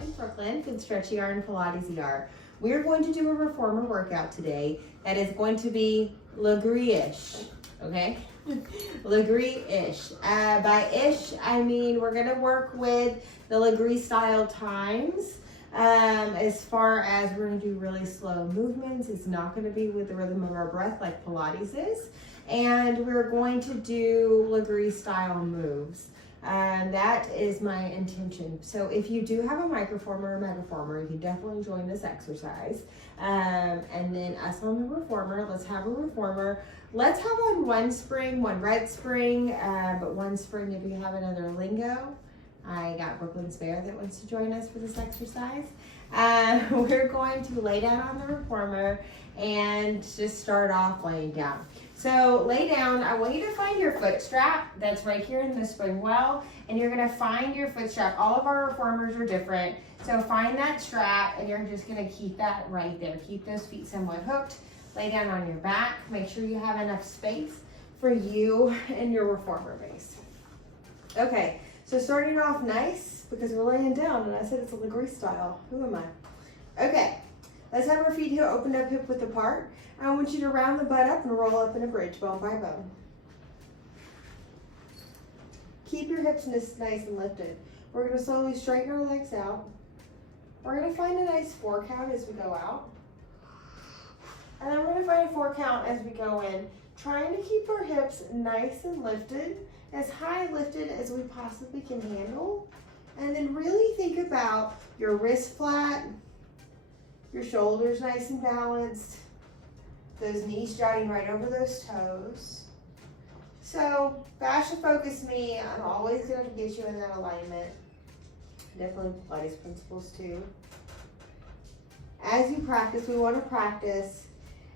in Brooklyn with Stretchy R and Pilates ER. We're going to do a reformer workout today that is going to be Lagree-ish, okay? Lagree-ish. By ish, I mean we're going to work with the Legree-style times. As far as we're going to do really slow movements, it's not going to be with the rhythm of our breath like Pilates is. And we're going to do Lagree-style moves. That is my intention. So if you do have a microformer or megaformer, you can definitely join this exercise. And then us on the reformer, let's have a reformer. Let's have on one spring, one red spring, but one spring if you have another lingo. I got Brooklyn's Bear that wants to join us for this exercise. We're going to lay down on the reformer and just start off laying down. So lay down. I want you to find your foot strap that's right here in the spring well, and you're gonna find your foot strap. All of our reformers are different. So find that strap and you're just gonna keep that right there. Keep those feet somewhat hooked. Lay down on your back. Make sure you have enough space for you and your reformer base. Okay, so starting off nice because we're laying down and I said it's a Legree-style. Who am I? Okay, let's have our feet here opened up hip width apart. I want you to round the butt up and roll up in a bridge, bone by bone. Keep your hips nice and lifted. We're going to slowly straighten our legs out. We're going to find a nice 4 count as we go out. And then we're going to find a 4 count as we go in, trying to keep our hips nice and lifted, as high lifted as we possibly can handle. And then really think about your wrist flat, your shoulders nice and balanced, those knees jutting right over those toes. So fascia focus me, I'm always going to get you in that alignment. Definitely Pilates principles too. As you practice, we want to practice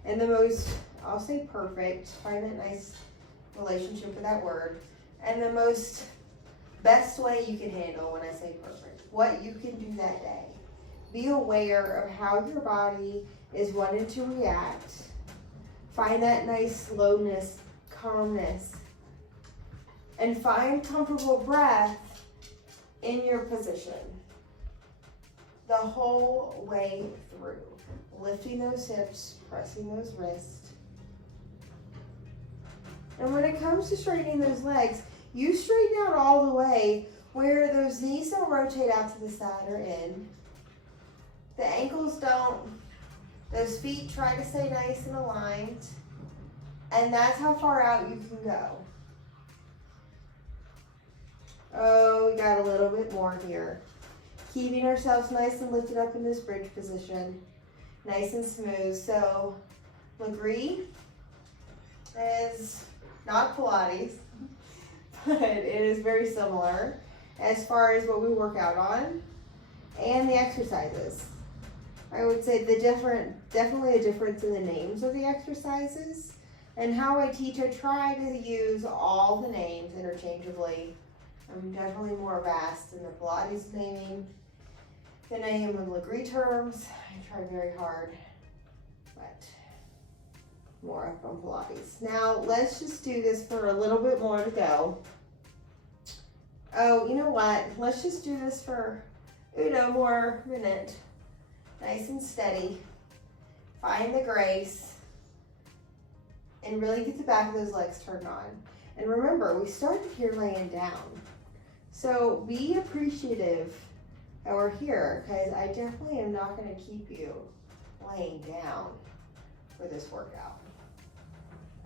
in the most, I'll say perfect, find that nice relationship with that word, and the most best way you can handle when I say perfect. What you can do that day. Be aware of how your body is wanting to react. Find that nice slowness, calmness, and find comfortable breath in your position the whole way through. Lifting those hips, pressing those wrists. And when it comes to straightening those legs, you straighten out all the way where those knees don't rotate out to the side or in. The ankles don't. Those feet try to stay nice and aligned. And that's how far out you can go. Oh, we got a little bit more here. Keeping ourselves nice and lifted up in this bridge position. Nice and smooth. So, Legree is not Pilates, but it is very similar as far as what we work out on and the exercises. I would say definitely a difference in the names of the exercises and how I teach. I try to use all the names interchangeably. I'm definitely more vast in the Pilates naming than I am in Legree terms. I try very hard, but more up on Pilates. Now let's just do this for a little bit more to go. Oh, you know what? Let's just do this for more minute. Nice and steady. Find the grace. And really get the back of those legs turned on. And remember, we started here laying down. So be appreciative that we're here, because I definitely am not going to keep you laying down for this workout.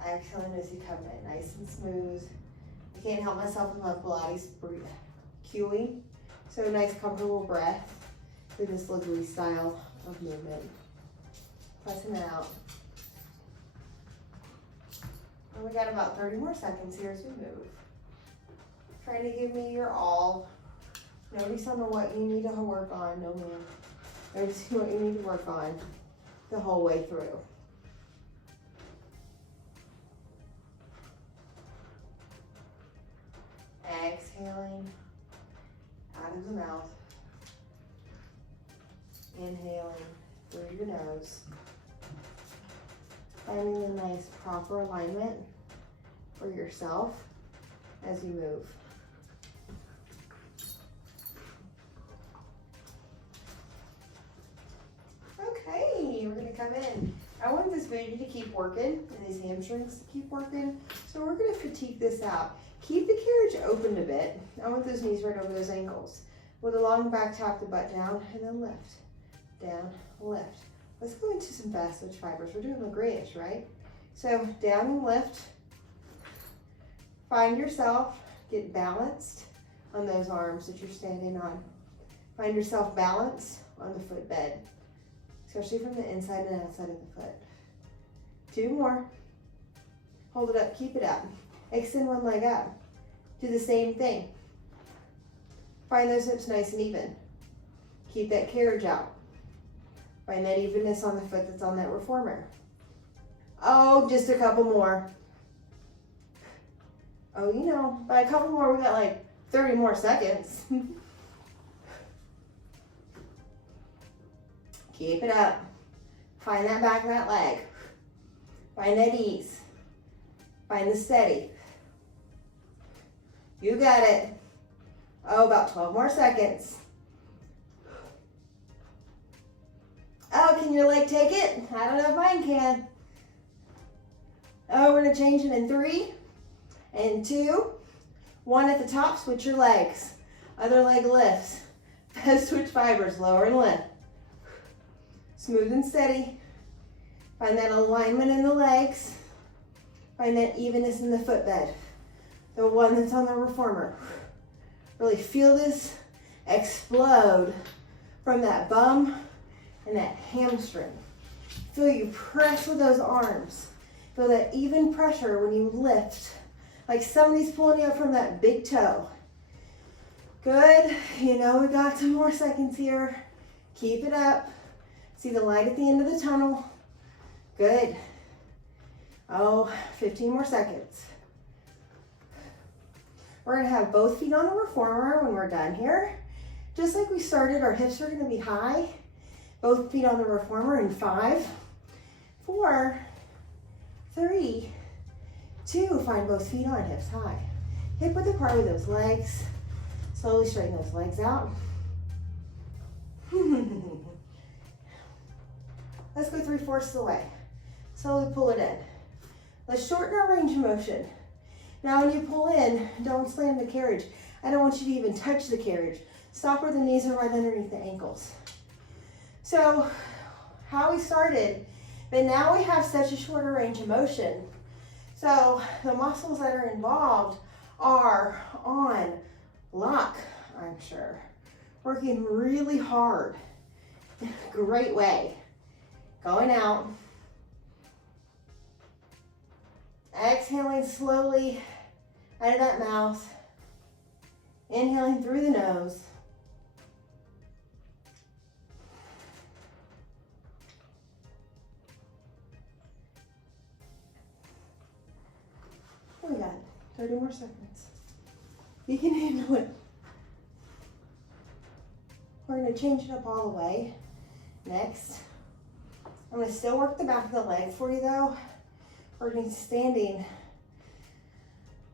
Excellent as you come in, nice and smooth. I can't help myself with my Pilates cueing. So nice, comfortable breath for this Legree-style of movement. Pressing out. And we got about 30 more seconds here as we move. Trying to give me your all. Notice what you need to work on. No, ma'am. Notice what you need to work on the whole way through. Exhaling out of the mouth. Inhaling through your nose. Finding a nice proper alignment for yourself as you move. I want this booty to keep working and these hamstrings to keep working. So we're gonna fatigue this out. Keep the carriage opened a bit. I want those knees right over those ankles. With a long back, tap the butt down and then lift, down, lift. Let's go into some fast twitch fibers. We're doing Lagree-ish, right? So down and lift. Find yourself, get balanced on those arms that you're standing on. Find yourself balanced on the footbed, especially from the inside and outside of the foot. 2 more. Hold it up, keep it up. Extend one leg up. Do the same thing. Find those hips nice and even. Keep that carriage out. Find that evenness on the foot that's on that reformer. Oh, just a couple more. Oh, you know, by a couple more, we got like 30 more seconds. Keep it up. Find that back of that leg. Find that ease. Find the steady. You got it. Oh, about 12 more seconds. Oh, can your leg take it? I don't know if mine can. Oh, we're gonna change it in 3 and 2. 1 at the top, switch your legs. Other leg lifts. Switch fibers, lower and lift. Smooth and steady. Find that alignment in the legs. Find that evenness in the footbed. The one that's on the reformer. Really feel this explode from that bum and that hamstring. Feel you press with those arms. Feel that even pressure when you lift. Like somebody's pulling you up from that big toe. Good. You know we got some more seconds here. Keep it up. See the light at the end of the tunnel. Good. Oh, 15 more seconds. We're gonna have both feet on the reformer when we're done here. Just like we started, our hips are gonna be high. Both feet on the reformer in 5, 4, 3, 2. Find both feet on, hips high. Hip width apart with those legs. Slowly straighten those legs out. Let's go 3/4 of the way. Slowly pull it in. Let's shorten our range of motion. Now when you pull in, don't slam the carriage. I don't want you to even touch the carriage. Stop where the knees are right underneath the ankles. So how we started, but now we have such a shorter range of motion. So the muscles that are involved are on lock, I'm sure. Working really hard. Great way. Going out. Exhaling slowly out of that mouth. Inhaling through the nose. We got 30 more seconds. You can handle it. We're going to change it up all the way. Next, I'm going to still work the back of the leg for you though. We're going to be standing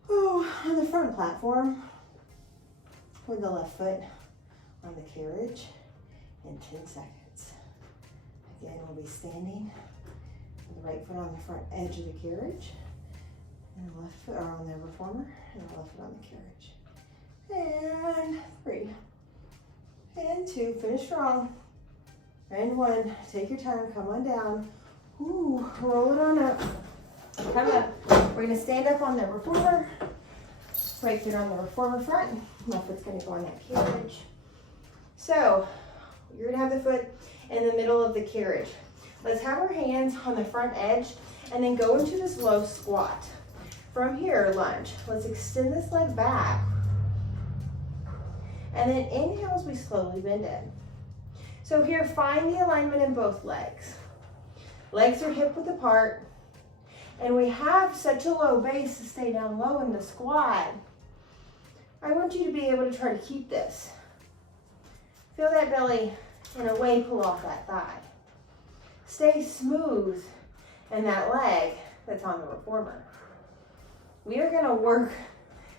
on the front platform with the left foot on the carriage in 10 seconds. Again, we'll be standing with the right foot on the front edge of the carriage and the left foot on the reformer and the left foot on the carriage. And 3 and 2, finish strong. And 1, take your time, come on down. Ooh, roll it on up. Come up. We're gonna stand up on the reformer. Right foot on the reformer front. Left foot's gonna go on that carriage. So, you're gonna have the foot in the middle of the carriage. Let's have our hands on the front edge and then go into this low squat. From here, lunge. Let's extend this leg back. And then inhale as we slowly bend in. So here, find the alignment in both legs. Legs are hip width apart. And we have such a low base to stay down low in the squat. I want you to be able to try to keep this. Feel that belly in a way pull off that thigh. Stay smooth in that leg that's on the reformer. We are gonna work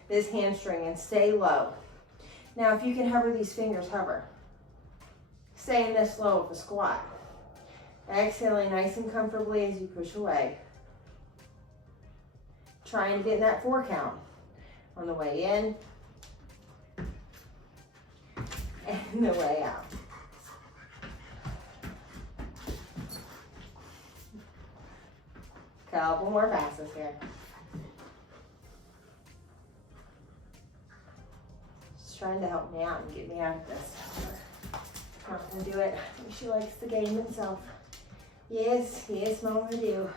this hamstring and stay low. Now if you can hover these fingers, hover. Stay in this low of a squat. Exhaling nice and comfortably as you push away. Trying to get in that 4 count on the way in and the way out. Couple more passes here. Just trying to help me out and get me out of this. I'm not gonna do it. I think she likes the game itself. Yes, yes, Mama do.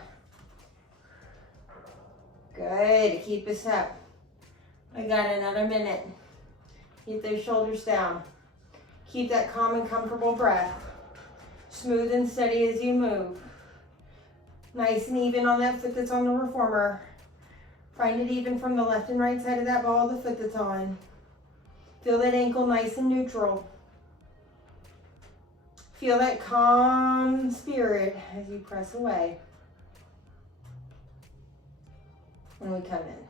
Good, keep this up. I got another minute. Keep those shoulders down. Keep that calm and comfortable breath. Smooth and steady as you move. Nice and even on that foot that's on the reformer. Find it even from the left and right side of that ball, the foot that's on. Feel that ankle nice and neutral. Feel that calm spirit as you press away. And we come in.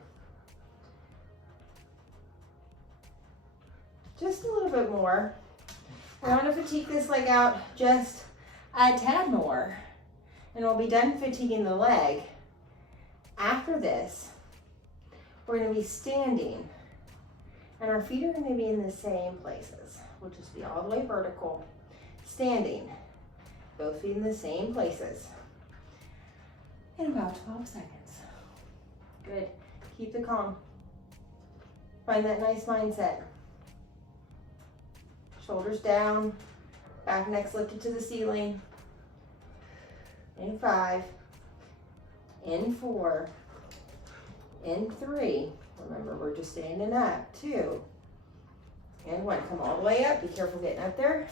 Just a little bit more. I want to fatigue this leg out just a tad more. And we'll be done fatiguing the leg. After this, we're going to be standing. And our feet are going to be in the same places. We'll just be all the way vertical. Standing, both feet in the same places. In about 12 seconds. Good. Keep the calm. Find that nice mindset. Shoulders down, back neck's lifted to the ceiling. In 5, in 4, in 3. Remember, we're just standing up. 2, and 1. Come all the way up. Be careful getting up there.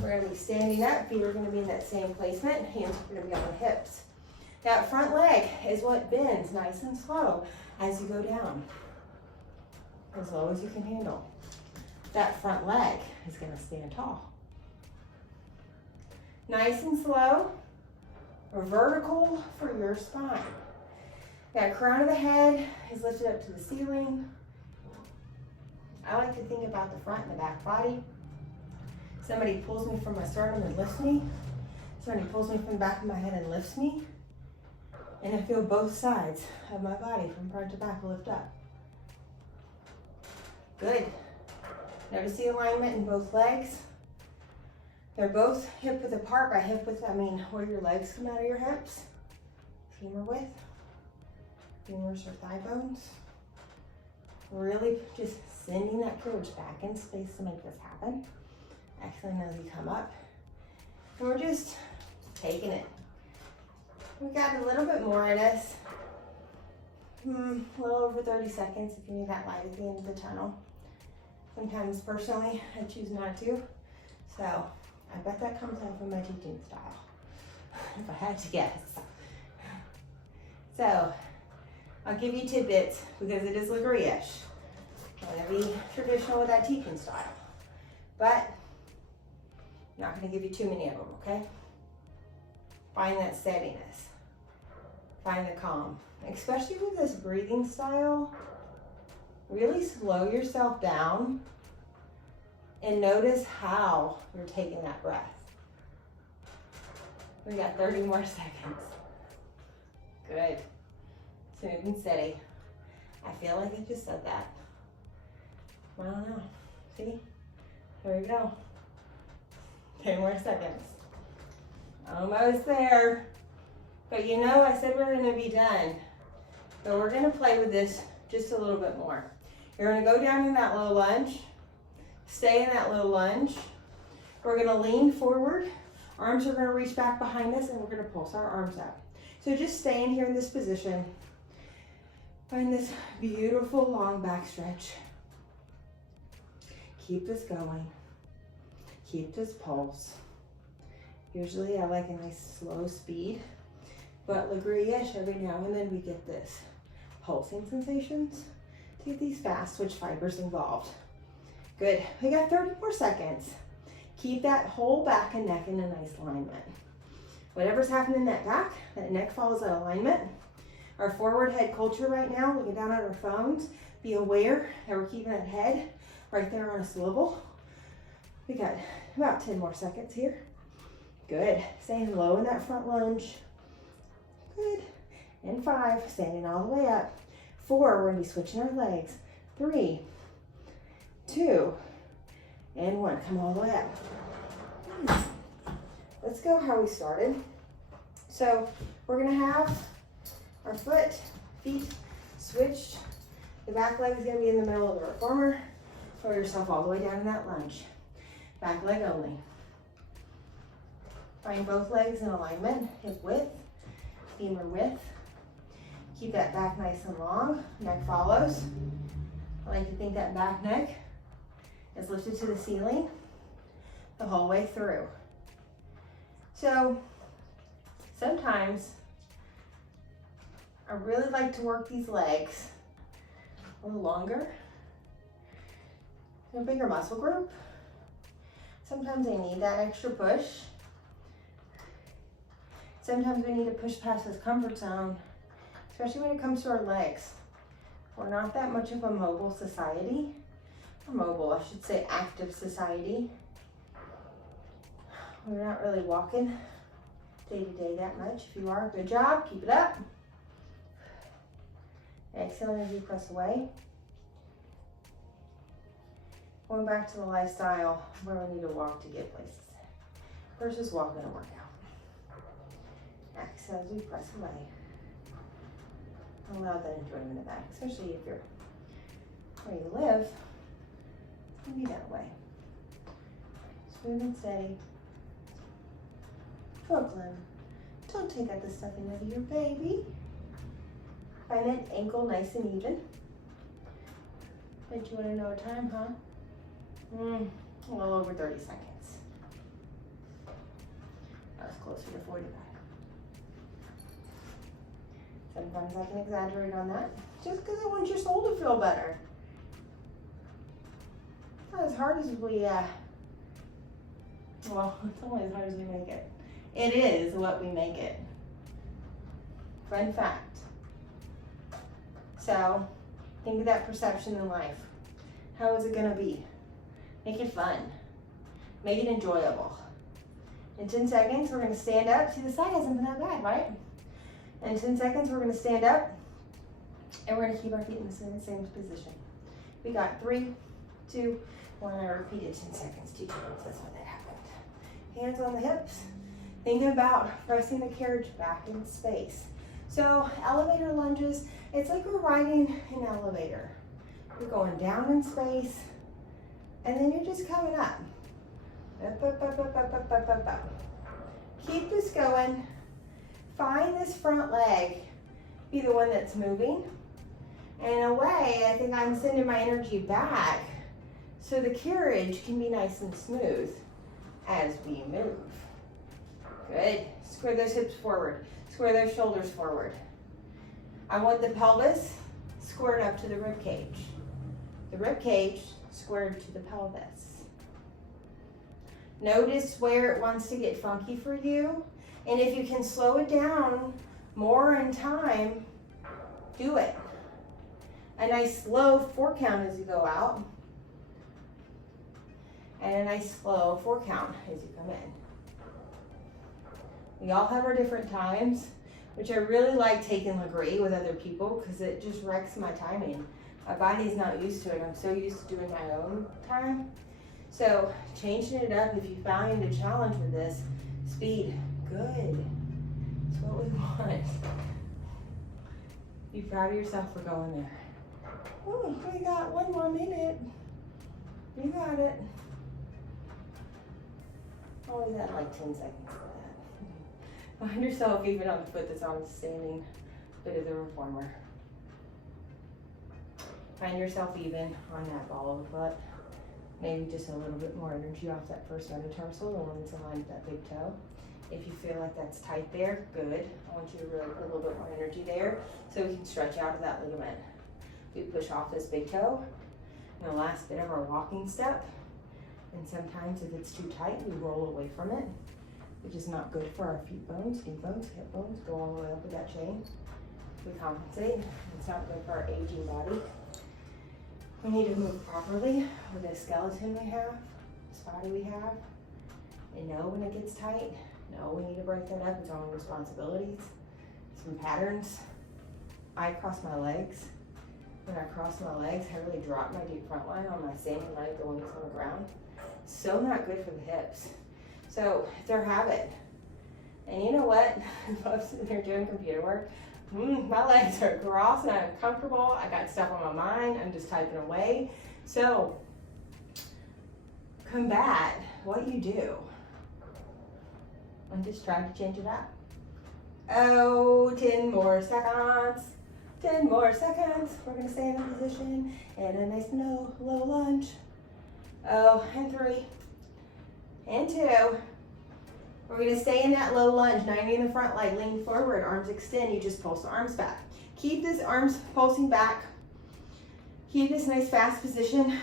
We're going to be standing up. Feet are going to be in that same placement. Hands are going to be on the hips. That front leg is what bends nice and slow as you go down. As low as you can handle. That front leg is going to stand tall. Nice and slow. Vertical for your spine. That crown of the head is lifted up to the ceiling. I like to think about the front and the back body. Somebody pulls me from my sternum and lifts me. Somebody pulls me from the back of my head and lifts me. And I feel both sides of my body from front to back lift up. Good. Notice the alignment in both legs. They're both hip width apart. By hip width, I mean where your legs come out of your hips. Femur width. Femurs or thigh bones. Really just sending that courage back in space to make this happen. Exhaling as you come up. And we're just taking it. We've got a little bit more in us. A little over 30 seconds if you need that light at the end of the tunnel. Sometimes personally, I choose not to. So I bet that comes out from my teaching style, if I had to guess. So I'll give you tidbits because it is Lagree-ish. I'm going to be traditional with that teaching style, but I'm not going to give you too many of them, okay? Find that steadiness. Find the calm. Especially with this breathing style, really slow yourself down and notice how you're taking that breath. We got 30 more seconds. Good. Smooth and steady. I feel like I just said that. I don't know. See? There we go. 10 more seconds. Almost there. But you know, I said we're going to be done. So we're going to play with this just a little bit more. You're going to go down in that low lunge. Stay in that low lunge. We're going to lean forward. Arms are going to reach back behind us and we're going to pulse our arms up. So just staying here in this position. Find this beautiful long back stretch. Keep this going. Keep this pulse. Usually I like a nice slow speed, but Lagree-ish, every now and then we get this pulsing sensations. To get these fast switch fibers involved. Good. We got 30 more seconds. Keep that whole back and neck in a nice alignment. Whatever's happening in that back, that neck follows that alignment. Our forward head culture right now, looking down at our phones, be aware that we're keeping that head right there on a swivel. We got about 10 more seconds here. Good. Staying low in that front lunge. Good. And 5, standing all the way up. 4, we're gonna be switching our legs. 3, 2, and 1. Come all the way up. Let's go how we started. So we're gonna have our feet switched. The back leg is gonna be in the middle of the reformer. Throw yourself all the way down in that lunge. Back leg only. Find both legs in alignment, hip width, femur width. Keep that back nice and long, neck follows. I like to think that back neck is lifted to the ceiling the whole way through. So sometimes I really like to work these legs a little longer. A bigger muscle group. Sometimes they need that extra push. Sometimes we need to push past this comfort zone, especially when it comes to our legs. We're not that much of a mobile society. Or mobile, I should say active society. We're not really walking day to day that much. If you are, good job, keep it up. Exhale as you press away. Going back to the lifestyle where we need to walk to get places versus walking to work out. Exhale as we press away. Allow that enjoyment of that, especially if you're where you live. It's gonna be that way. Smooth and steady. Brooklyn, don't take out the stuffing out of your baby. Find that ankle nice and even. Bet you want to know a time, huh? A little over 30 seconds. That was closer to 45. Sometimes I can exaggerate on that, just because I want your soul to feel better. Not as hard as we, well, it's only as hard as we make it. It is what we make it. Fun fact. So, think of that perception in life. How is it gonna be? Make it fun. Make it enjoyable. In 10 seconds, we're gonna stand up. See, the side hasn't been that bad, right? In 10 seconds, we're gonna stand up and we're gonna keep our feet in the same position. We got 3, 2, 1. I repeated 10 seconds. 2 times, that's why that happened. Hands on the hips. Thinking about pressing the carriage back in space. So elevator lunges, it's like we're riding an elevator. You're going down in space, and then you're just coming up. Up, up, up, up, up, up, up, up, up. Keep this going. Find this front leg, be the one that's moving. And in a way, I think I'm sending my energy back so the carriage can be nice and smooth as we move. Good. Square those hips forward. Square those shoulders forward. I want the pelvis squared up to the rib cage. The rib cage squared to the pelvis. Notice where it wants to get funky for you. And if you can slow it down more in time, do it. A nice slow 4 count as you go out. And a nice slow 4 count as you come in. We all have our different times, which I really like taking Lagree with other people because it just wrecks my timing. My body's not used to it. I'm so used to doing my own time. So changing it up, if you find a challenge with this, speed, good. That's what we want. Be proud of yourself for going there. Oh, we got 1 more minute. You got it. Always had like 10 seconds for that. Find yourself even on the foot that's on the standing bit of the reformer. Find yourself even on that ball of the foot. Maybe just a little bit more energy off that first metatarsal, the one that's aligned with that big toe. If you feel like that's tight there, good. I want you to really put a little bit more energy there so we can stretch out of that ligament. We push off this big toe in the last bit of our walking step. And sometimes if it's too tight, we roll away from it, which is not good for our feet bones, knee bones, hip bones, go all the way up with that chain. We compensate. It's not good for our aging body. We need to move properly with the skeleton we have, this body we have, and know when it gets tight No, we need to break that up into own responsibilities, some patterns. I cross my legs. When I cross my legs, I really drop my deep front line on my same leg, the one that's on the ground. So not good for the hips. So it's our habit. And you know what? If I'm sitting here doing computer work, my legs are crossed and I'm comfortable. I got stuff on my mind. I'm just typing away. So combat what you do. I'm just trying to change it up. Oh, 10 more seconds. 10 more seconds. We're gonna stay in that position and a nice low lunge. Oh, and 3, and 2. We're gonna stay in that low lunge, 90 in the front leg, lean forward, arms extend. You just pulse the arms back. Keep this arms pulsing back. Keep this nice fast position.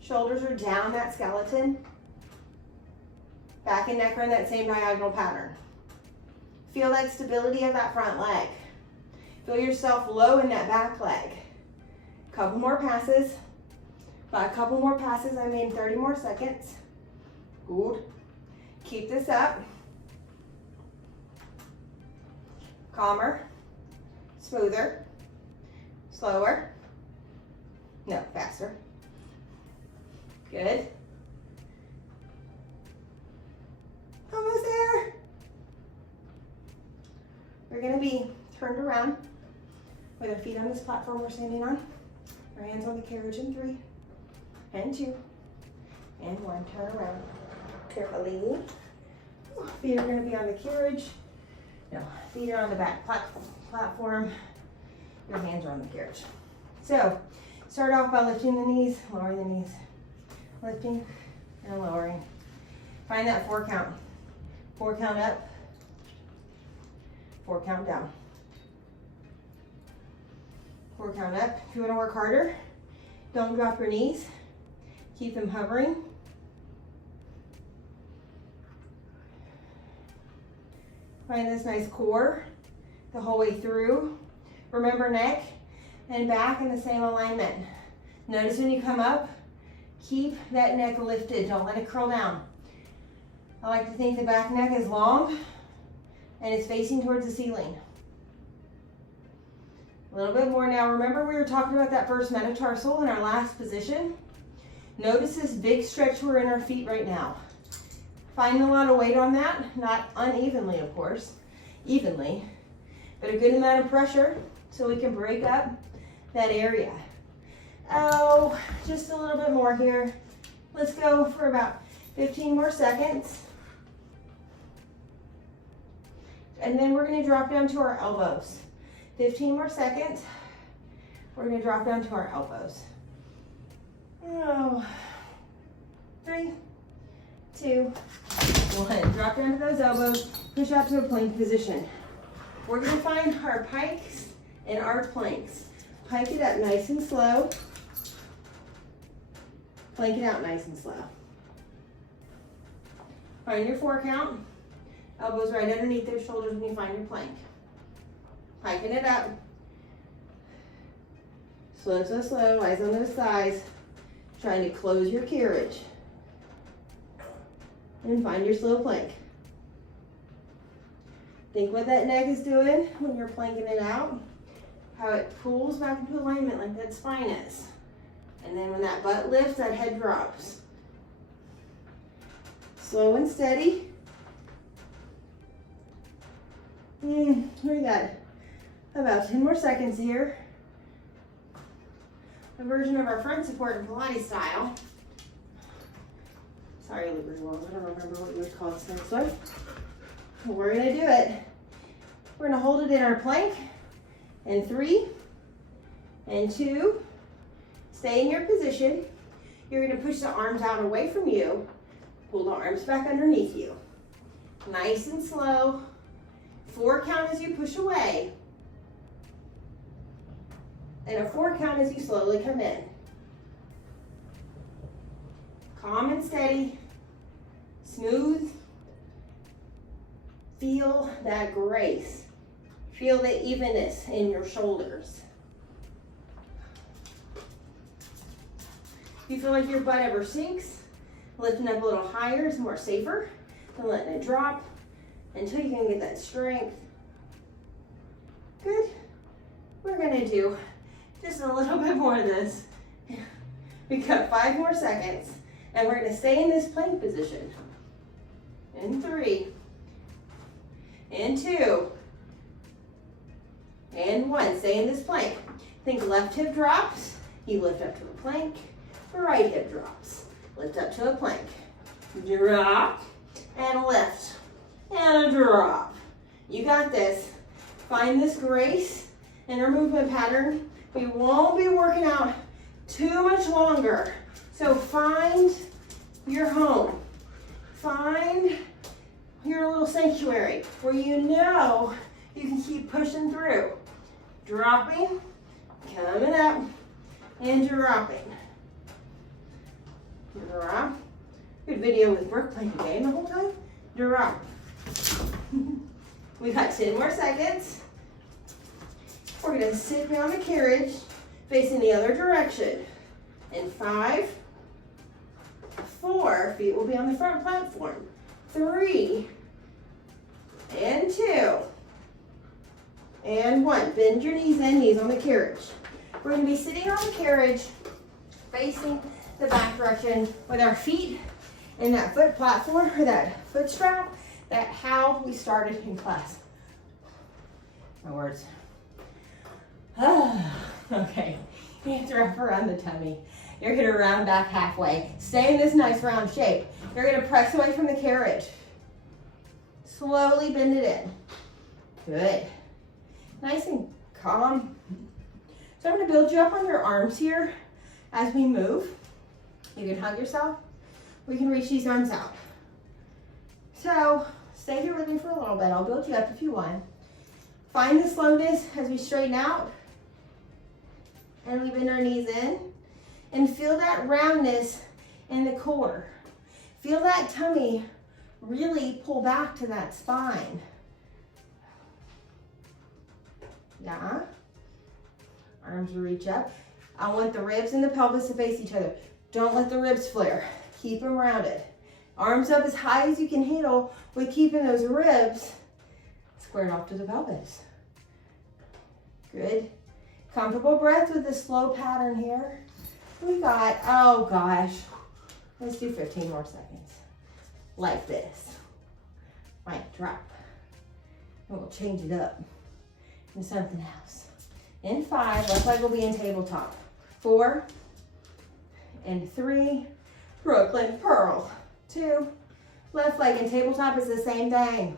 Shoulders are down that skeleton. Back and neck are in that same diagonal pattern. Feel that stability of that front leg. Feel yourself low in that back leg. Couple more passes. By a couple more passes, I mean 30 more seconds. Good. Keep this up. Calmer, smoother, slower. No, faster. Good. Almost there. We're gonna be turned around with our feet on this platform we're standing on. Our hands on the carriage in 3, and 2, and 1. Turn around carefully. Feet are gonna be on the carriage. No, feet are on the back platform. Your hands are on the carriage. So, start off by lifting the knees, lower the knees. Lifting and lowering. Find that 4 count. 4 count up, 4 count down. 4 count up. If you want to work harder, don't drop your knees. Keep them hovering. Find this nice core the whole way through. Remember neck and back in the same alignment. Notice when you come up, keep that neck lifted. Don't let it curl down. I like to think the back neck is long and it's facing towards the ceiling. A little bit more now. Remember we were talking about that first metatarsal in our last position? Notice this big stretch we're in our feet right now. Find a lot of weight on that, not unevenly of course, evenly, but a good amount of pressure so we can break up that area. Oh, just a little bit more here. Let's go for about 15 more seconds. And then we're gonna drop down to our elbows. 15 more seconds. We're gonna drop down to our elbows. Oh, 3, 2, 1. Drop down to those elbows, push out to a plank position. We're gonna find our pikes and our planks. Pike it up nice and slow. Plank it out nice and slow. Find your 4 count. Elbows right underneath their shoulders when you find your plank. Piking it up. Slow, slow, slow. Eyes on those thighs. Trying to close your carriage. And find your slow plank. Think what that neck is doing when you're planking it out. How it pulls back into alignment like that spine is. And then when that butt lifts, that head drops. Slow and steady. We got about 10 more seconds here. A version of our front support in Pilates style. Sorry, Legree walls, I don't remember what you would call this next one. We're gonna do it. We're gonna hold it in our plank. And 3, and 2. Stay in your position. You're gonna push the arms out away from you. Pull the arms back underneath you. Nice and slow. 4 count as you push away. And a 4 count as you slowly come in. Calm and steady. Smooth. Feel that grace. Feel the evenness in your shoulders. If you feel like your butt ever sinks, lifting up a little higher is more safer. and letting it drop until you can get that strength. Good. We're gonna do just a little bit more of this. We got 5 more seconds, and we're gonna stay in this plank position. In 3, in 2, and 1. Stay in this plank. Think left hip drops, you lift up to a plank, right hip drops, lift up to a plank, drop, and lift, and a drop. You got this. Find this grace in our movement pattern. We won't be working out too much longer. So find your home. Find your little sanctuary where you know you can keep pushing through. Dropping, coming up, and dropping. Drop. Good video with Brooke playing the game the whole time. Drop. We got 10 more seconds. We're gonna sit down the carriage, facing the other direction. In 5, 4, feet will be on the front platform. 3, and 2, and 1. Bend your knees in, knees on the carriage. We're gonna be sitting on the carriage, facing the back direction with our feet in that foot platform, or that foot strap, that how we started in class. My words. Okay, you have to wrap around the tummy. You're gonna round back halfway. Stay in this nice round shape. You're gonna press away from the carriage. Slowly bend it in. Good. Nice and calm. So I'm gonna build you up on your arms here as we move. You can hug yourself. We can reach these arms out. So stay here with me for a little bit. I'll build you up if you want. Find the slowness as we straighten out and we bend our knees in, and feel that roundness in the core. Feel that tummy really pull back to that spine. Yeah. Arms will reach up. I want the ribs and the pelvis to face each other. Don't let the ribs flare. Keep them rounded. Arms up as high as you can handle with keeping those ribs squared off to the pelvis. Good. Comfortable breath with the slow pattern here. We got, oh gosh, let's do 15 more seconds. Like this. Might drop. And we'll change it up into something else. In 5, left leg will be in tabletop. 4, and 3, Brooklyn Pearl. 2, left leg in tabletop is the same thing.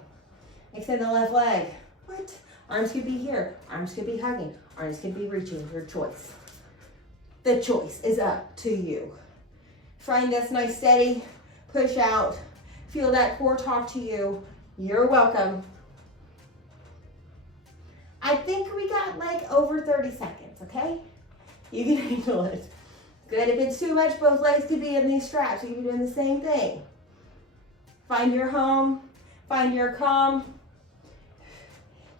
Extend the left leg. What? Arms could be here. Arms could be hugging. Arms could be reaching. Your choice. The choice is up to you. Find this nice steady push out. Feel that core talk to you. You're welcome. I think we got like over 30 seconds, okay? You can handle it. Good. If it's too much, both legs could be in these straps. You can be doing the same thing. Find your home. Find your calm.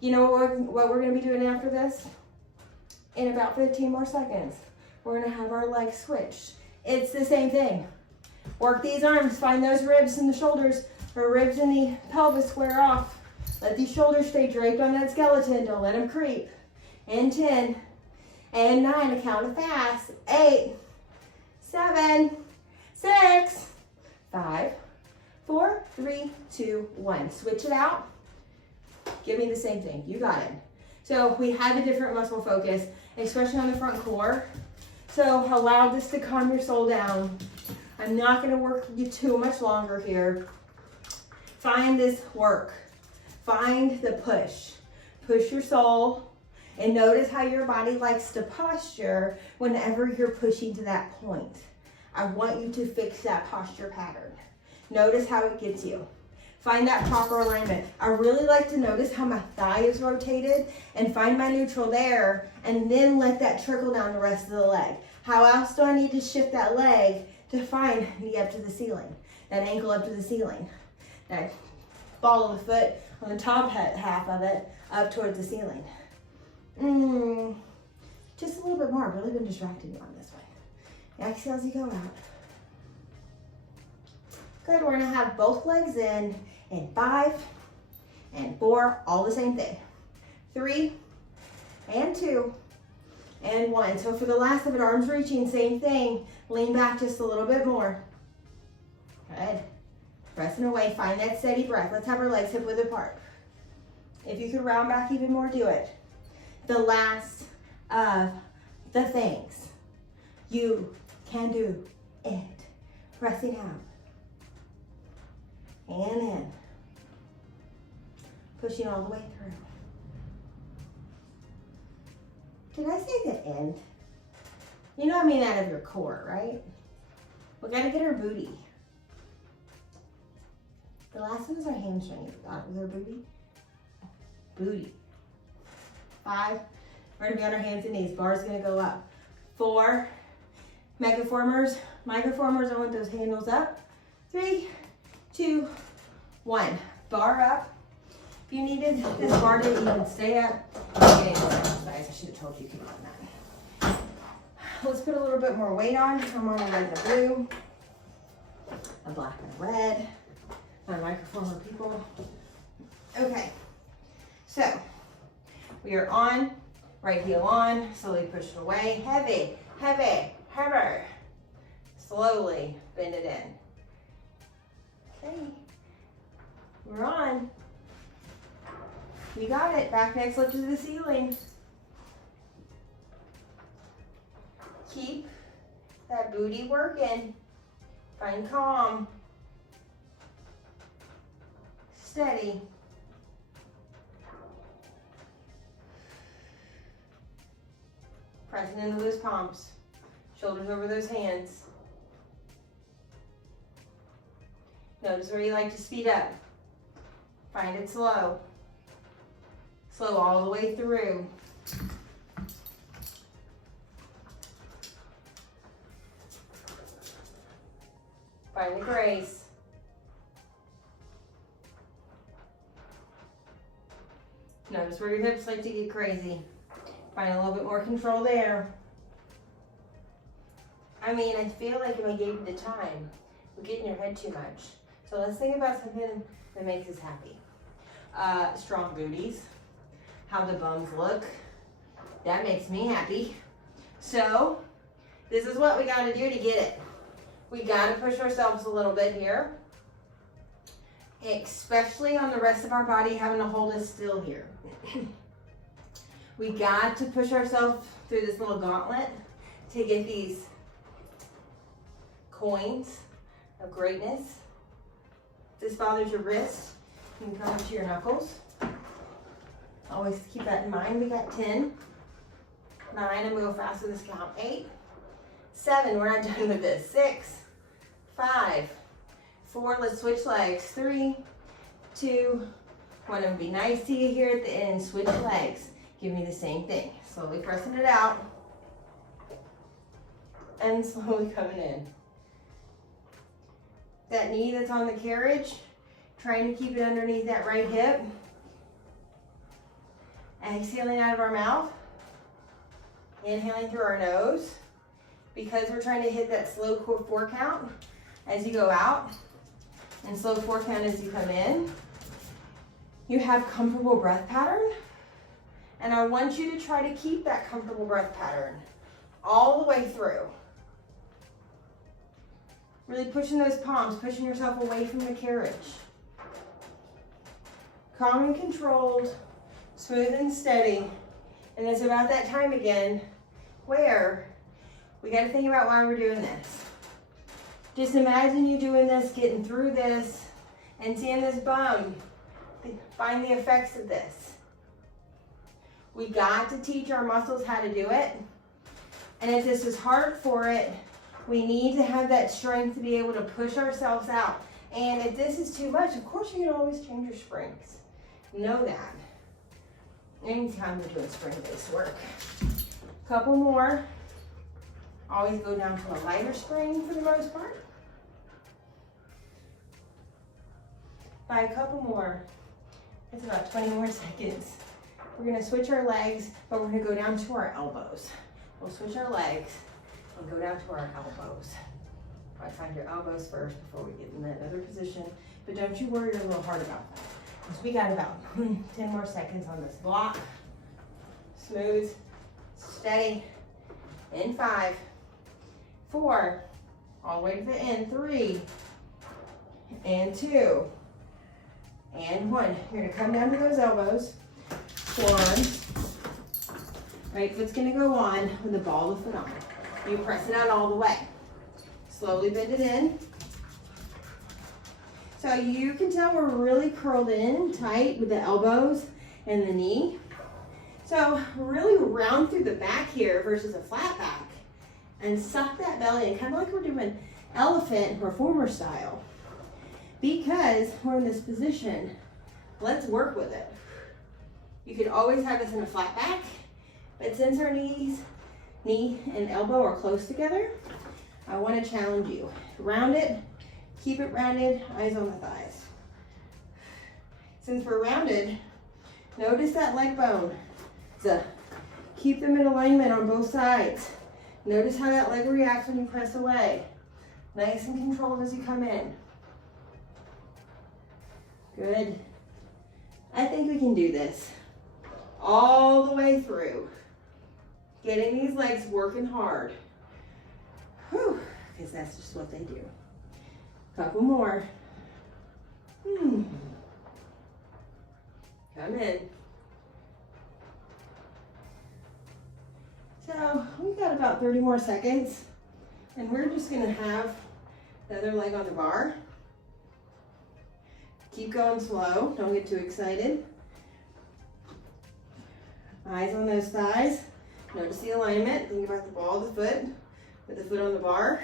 You know what we're going to be doing after this? In about 15 more seconds, we're going to have our legs switched. It's the same thing. Work these arms. Find those ribs in the shoulders, or ribs in the pelvis square off. Let these shoulders stay draped on that skeleton. Don't let them creep. And 10, and 9, to count it fast. 8, 7, 6, 5, 4, 3, 2, 1. Switch it out. Give me the same thing. You got it. So we have a different muscle focus, especially on the front core. So allow this to calm your soul down. I'm not going to work you too much longer here. Find this work. Find the push. Push your soul. And notice how your body likes to posture whenever you're pushing to that point. I want you to fix that posture pattern. Notice how it gets you. Find that proper alignment. I really like to notice how my thigh is rotated and find my neutral there, and then let that trickle down the rest of the leg. How else do I need to shift that leg to find knee up to the ceiling, that ankle up to the ceiling, that ball of the foot on the top half of it up towards the ceiling. Just a little bit more. I've really been distracting you on this one. Exhale as you go out. Good, we're gonna have both legs in 5 and 4, all the same thing. 3 and 2 and 1. So for the last of it, arms reaching, same thing. Lean back just a little bit more. Good. Pressing away, find that steady breath. Let's have our legs hip width apart. If you could round back even more, do it. The last of the things. You can do it. Pressing out. And in. Pushing all the way through. Did I say the end? You know I mean out of your core, right? We gotta get our booty. The last one was our hamstring. You thought it was our booty? Booty. 5. We're gonna be on our hands and knees. Bar's gonna go up. 4. Megaformers, microformers, I want those handles up. 3, 2, 1. Bar up. If you needed this bar to even stay up, get into exercise. I should have told you to on that. Let's put a little bit more weight on. I'm on a red and a blue, a black and a red. My microformer people. Okay, so we are on, right heel on, slowly push it away. Heavy, heavy, heavy. Slowly bend it in. Okay, we're on. You got it. Back neck lift to the ceiling. Keep that booty working. Find calm. Steady. Pressing into those palms. Shoulders over those hands. Notice where you like to speed up. Find it slow. Slow all the way through. Find the grace. Notice where your hips like to get crazy. Find a little bit more control there. I mean, I feel like if I gave you the time, we're getting your head too much. So let's think about something that makes us happy. Strong booties. How the bums look. That makes me happy. So, this is what we gotta do to get it. We gotta push ourselves a little bit here. Especially on the rest of our body having to hold us still here. We got to push ourselves through this little gauntlet to get these coins of greatness. If this bothers your wrist, you can come up to your knuckles. Always keep that in mind. We got 10, 9, I'm gonna go fast with this count. 8, 7, we're not done with this. 6, 5, 4, let's switch legs. 3, 2, 1. I'm gonna be nice to you here at the end. Switch legs. Give me the same thing. Slowly pressing it out and slowly coming in. That knee that's on the carriage, trying to keep it underneath that right hip. Exhaling out of our mouth. Inhaling through our nose. Because we're trying to hit that slow 4 count as you go out and slow 4 count as you come in. You have comfortable breath pattern. And I want you to try to keep that comfortable breath pattern all the way through. Really pushing those palms, pushing yourself away from the carriage. Calm and controlled, smooth and steady. And it's about that time again where we got to think about why we're doing this. Just imagine you doing this, getting through this, and seeing this bum. Find the effects of this. We got to teach our muscles how to do it. And if this is hard for it, we need to have that strength to be able to push ourselves out. And if this is too much, of course you can always change your springs. Know that. Anytime we're doing spring-based work. Couple more. Always go down to a lighter spring for the most part. By a couple more. It's about 20 more seconds. We're gonna switch our legs, but we're gonna go down to our elbows. We'll switch our legs and go down to our elbows. Try to find your elbows first before we get in that other position. But don't you worry real hard about that. Because we got about 10 more seconds on this block. Smooth, steady. In 5, 4, all the way to the end. 3, and 2, and 1. You're gonna come down to those elbows, forearms. Right foot's gonna go on with the ball of the foot on. You press it out all the way. Slowly bend it in. So you can tell we're really curled in tight with the elbows and the knee. So really round through the back here versus a flat back. And suck that belly in, kind of like we're doing elephant reformer style. Because we're in this position, let's work with it. You could always have us in a flat back, but since our knee and elbow are close together, I want to challenge you. Round it, keep it rounded, eyes on the thighs. Since we're rounded, notice that leg bone. So keep them in alignment on both sides. Notice how that leg reacts when you press away. Nice and controlled as you come in. Good. I think we can do this all the way through. Getting these legs working hard. Whew, because that's just what they do. Couple more. Come in. So we've got about 30 more seconds, and we're just gonna have the other leg on the bar. Keep going slow, don't get too excited. Eyes on those thighs. Notice the alignment. Think about the ball of the foot with the foot on the bar,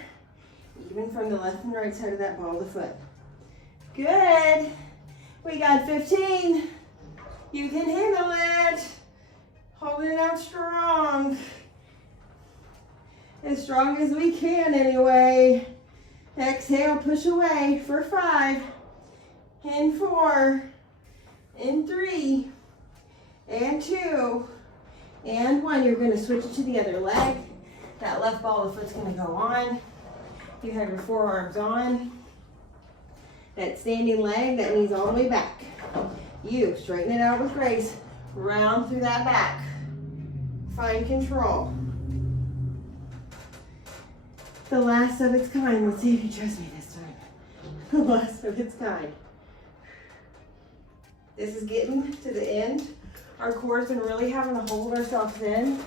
even from the left and right side of that ball of the foot. Good. We got 15. You can handle it. Holding it out strong. As strong as we can anyway. Exhale, push away for 5, and 4, and 3, and 2, and 1. You're going to switch it to the other leg. That left ball of the foot's going to go on. You have your forearms on. That standing leg, that knee's all the way back. You straighten it out with grace. Round through that back. Find control. The last of its kind. Let's see if you trust me this time. The last of its kind. This is getting to the end. Our core's been really having to hold ourselves in.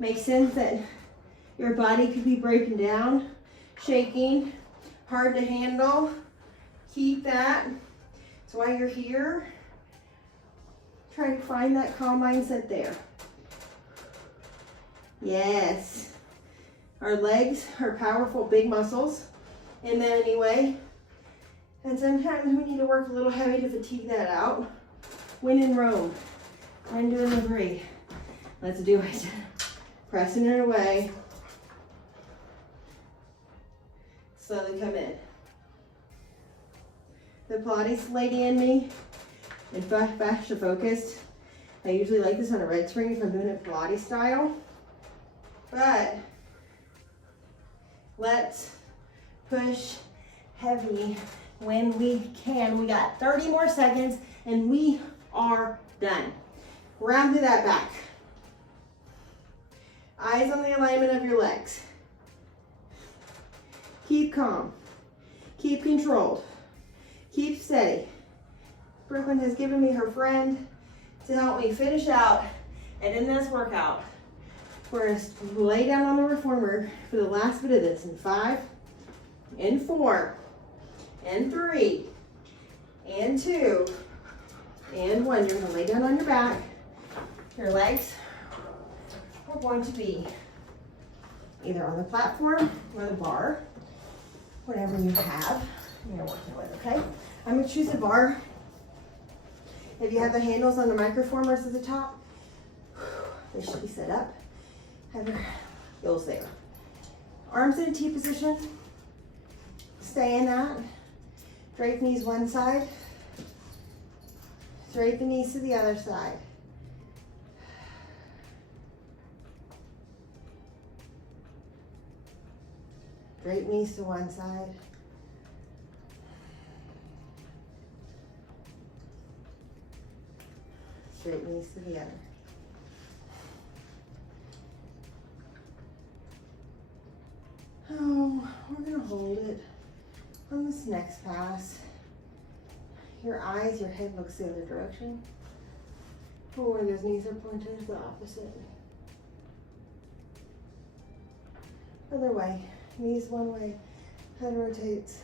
Makes sense that your body could be breaking down, shaking, hard to handle. Keep that. That's why you're here. Try to find that calm mindset there. Yes. Our legs are powerful, big muscles in them anyway. And sometimes we need to work a little heavy to fatigue that out. When in Rome, when doing Lagree. Let's do it. Pressing it away. Slowly come in. The Pilates lady in me, and fascia focused. I usually like this on a red spring if I'm doing it Pilates style. But let's push heavy when we can. We got 30 more seconds and we are done. Round through that back. Eyes on the alignment of your legs. Keep calm. Keep controlled. Keep steady. Brooklyn has given me her friend to help me finish out and in this workout. We're going to lay down on the reformer for the last bit of this in 5, and 4, and 3, and 2, and 1. You're going to lay down on your back. Your legs are going to be either on the platform or the bar, whatever you have you're working with, okay? I'm going to choose the bar. If you have the handles on the microformers at the top, they should be set up. Have your heels there. Arms in a T position. Stay in that. Drape knees one side. Drape the knees to the other side. Straight knees to one side. Straight knees to the other. Oh, we're gonna hold it on this next pass. Your eyes, your head looks the other direction. Or where those knees are pointed, the opposite. Other way, knees one way, head rotates.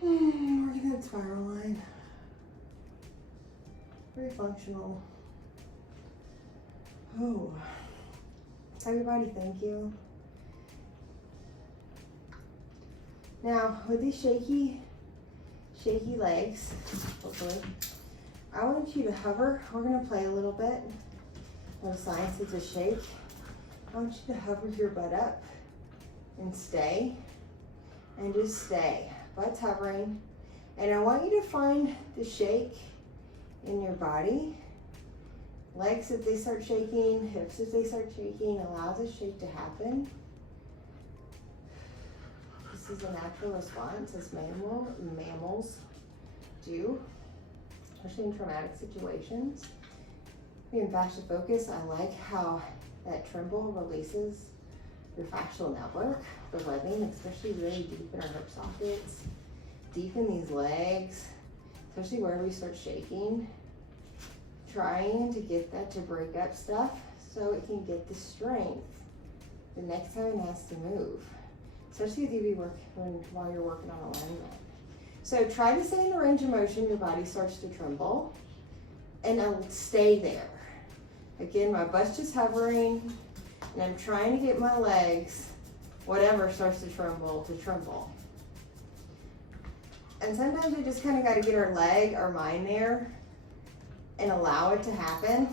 Working that spiral line. Very functional. Oh, tell your body thank you. Now, with these shaky legs, hopefully, I want you to hover. We're gonna play a little bit. No science, it's a shake. I want you to hover your butt up and stay, and just stay. Butt's hovering. And I want you to find the shake in your body. Legs, if they start shaking, hips, if they start shaking, allow the shake to happen. This is a natural response as mammals do, especially in traumatic situations. In fascia focus, I like how that tremble releases your fascial network, the webbing, especially really deep in our hip sockets, deep in these legs, especially where we start shaking. Trying to get that to break up stuff so it can get the strength the next time it has to move. Especially if you while you're working on alignment. So try to stay in the range of motion, your body starts to tremble, and I'll stay there. Again, my butt's just hovering, and I'm trying to get my legs, whatever starts to tremble. And sometimes we just kind of got to get our leg, our mind there, and allow it to happen.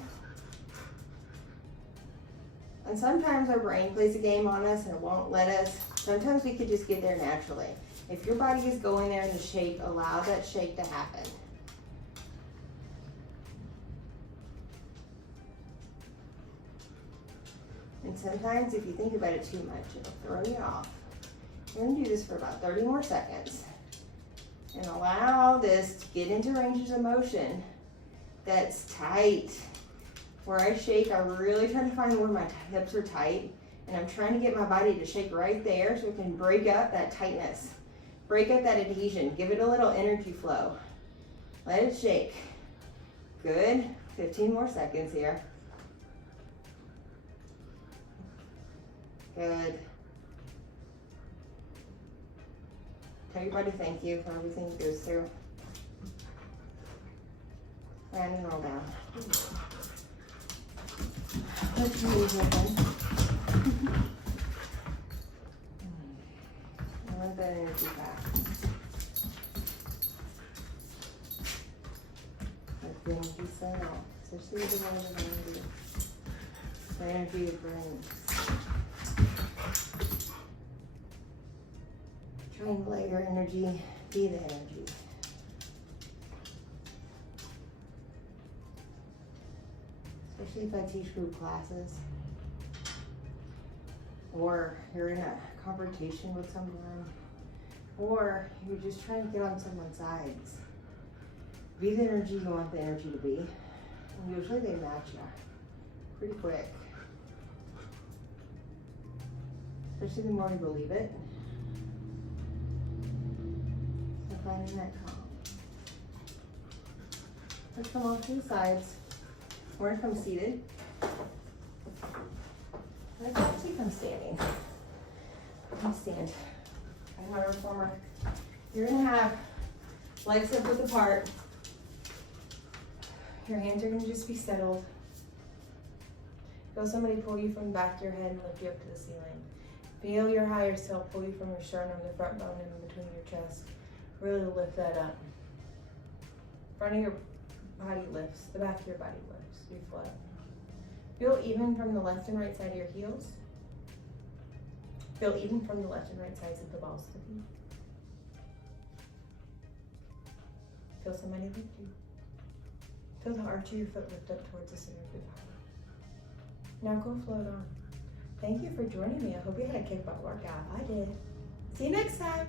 And sometimes our brain plays a game on us and it won't let us. Sometimes we could just get there naturally. If your body is going there in the shake, allow that shake to happen. And sometimes if you think about it too much, it'll throw you off. We're gonna do this for about 30 more seconds. And allow this to get into ranges of motion that's tight. Where I shake, I'm really trying to find where my hips are tight, and I'm trying to get my body to shake right there so it can break up that tightness, break up that adhesion, give it a little energy flow. Let it shake. Good. 15 more seconds here. Good. Tell your body thank you for everything it goes through. Land and roll down. Let your knees open. And let that energy back. Let the energy stay off. Especially the one of energy. The energy it brings. Try and let your energy be the energy. Especially if I teach group classes, or you're in a confrontation with someone, or you're just trying to get on someone's sides. Be the energy you want the energy to be, and usually they match you pretty quick. Especially the more you believe it. So finding that calm. Let's come off to the sides. Or if I'm seated, let's actually come standing. Come stand. I'm a reformer. You're gonna have legs up width apart. Your hands are gonna just be settled. Feel somebody pull you from the back of your head and lift you up to the ceiling. Feel your higher self pull you from your sternum, the front bone in between your chest. Really lift that up. Front of your body lifts, the back of your body lifts. You float. Feel even from the left and right side of your heels. Feel even from the left and right sides of the balls of the feet. Feel somebody lift you. Feel the arch of your foot lift up towards the center of your body. Now go float on. Thank you for joining me. I hope you had a kick butt workout. I did. See you next time.